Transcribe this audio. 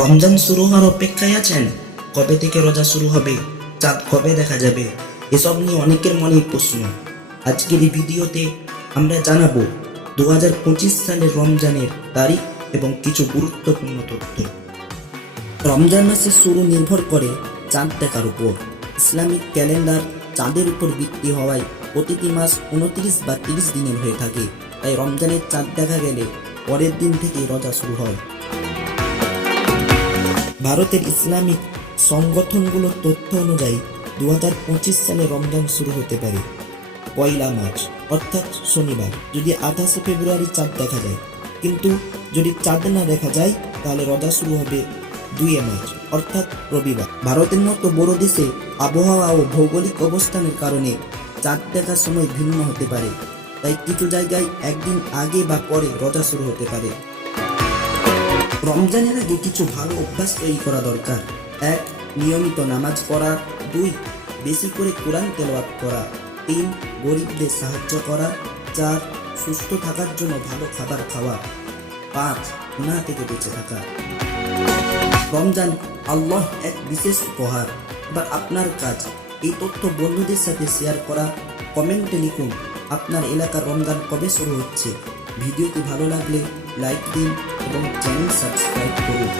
রমজান শুরু হওয়ার অপেক্ষায় আছেন? কবে থেকে রোজা শুরু হবে? চাঁদ কবে দেখা যাবে? এসব নিয়ে অনেকের মনেই প্রশ্ন। আজকের এই ভিডিওতে আমরা জানাবো 2025 সালের রমজানের তারিখ এবং কিছু গুরুত্বপূর্ণ তথ্য। রমজান মাসের শুরু নির্ভর করে চাঁদ দেখার উপর। ইসলামিক ক্যালেন্ডার চাঁদের উপর ভিত্তি হওয়ায় প্রতিটি মাস 29 বা 30 দিনের হয়ে থাকে। তাই রমজানের চাঁদ দেখা গেলে পরের দিন থেকেই রোজা শুরু হয়। ভারতের ইসলামিক সংগঠনগুলোর তথ্য অনুযায়ী 2025 সালে রমজান শুরু হতে পারে 1 মার্চ অর্থাৎ শনিবার, যদি 28 ফেব্রুয়ারি চাঁদ দেখা যায়। কিন্তু যদি চাঁদ না দেখা যায় তাহলে রোজা শুরু হবে 2 মার্চ অর্থাৎ রবিবার। ভারতের মতো বড় দেশে আবহাওয়া ও ভৌগোলিক অবস্থানের কারণে চাঁদ দেখার সময় ভিন্ন হতে পারে। তাই কিছু জায়গায় একদিন আগে বা পরে রোজা শুরু হতে পারে। রমজানের আগে কিছু ভালো অভ্যাস তৈরি করা দরকার। 1. নিয়মিত নামাজ পড়া। 2. বেশি করে কোরআন তেলাওয়াত করা। 3. গরিবদের সাহায্য করা। 4. সুস্থ থাকার জন্য ভালো খাবার খাওয়া। 5. গুনাহ থেকে বেঁচে থাকা। রমজান আল্লাহ এক বিশেষ উপহার। এবার আপনার কাজ এই তথ্য বন্ধুদের সাথে শেয়ার করা। কমেন্টে লিখুন আপনার এলাকার রমজান কবে শুরু হচ্ছে। ভিডিওটি ভালো লাগলে লাইক দিন এবং চ্যানেল সাবস্ক্রাইব করুন।